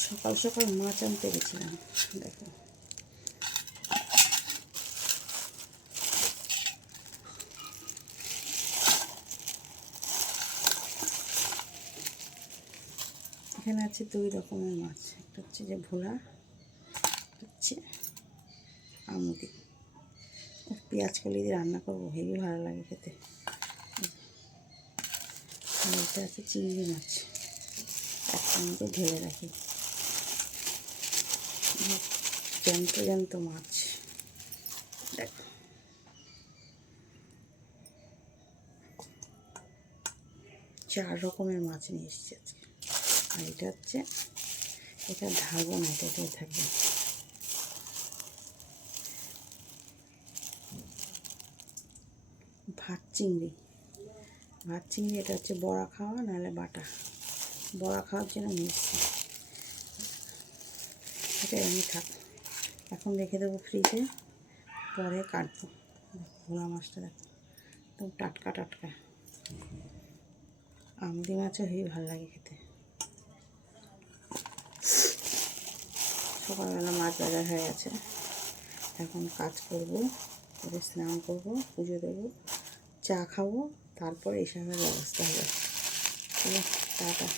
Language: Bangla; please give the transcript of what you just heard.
সকাল সকাল মাছ আনতে গেছিলাম, দেখো এখানে আছে 2 রকমের মাছ। একটা হচ্ছে যে ভোলা, হচ্ছে আমুদি। পেঁয়াজ কলি দিয়ে রান্না করবো, হেবি ভালো লাগে খেতে। আর এটা আছে চিংড়ি মাছ, একটা মতো ঢেলে রাখি। জ্যান্ত জ্যান্ত মাছ, দেখো 4 রকমের মাছ নিয়ে এসেছি আজকে। আর এটা হচ্ছে, এটা ঢালবো না, এটাই থাকবে। ভাত চিংড়ি, এটা হচ্ছে বড়া খাওয়া নাহলে বাটা। বড়া খাওয়ার জন্য নিয়ে এসেছি, এটা এমনি থাক, এখন রেখে দেবো ফ্রিজে, পরে কাটবো। ভোলা মাছটা দেখো একদম টাটকা টাটকা। আমুদি মাছও হেবি ভালো লাগে খেতে। সকালবেলা মাছ বাজার হয়ে গেছে, এখন কাজ করব, করে স্নান করব, পুজো দেবো, চা খাবো, তারপর এসবের ব্যবস্থা হবে। টাটা।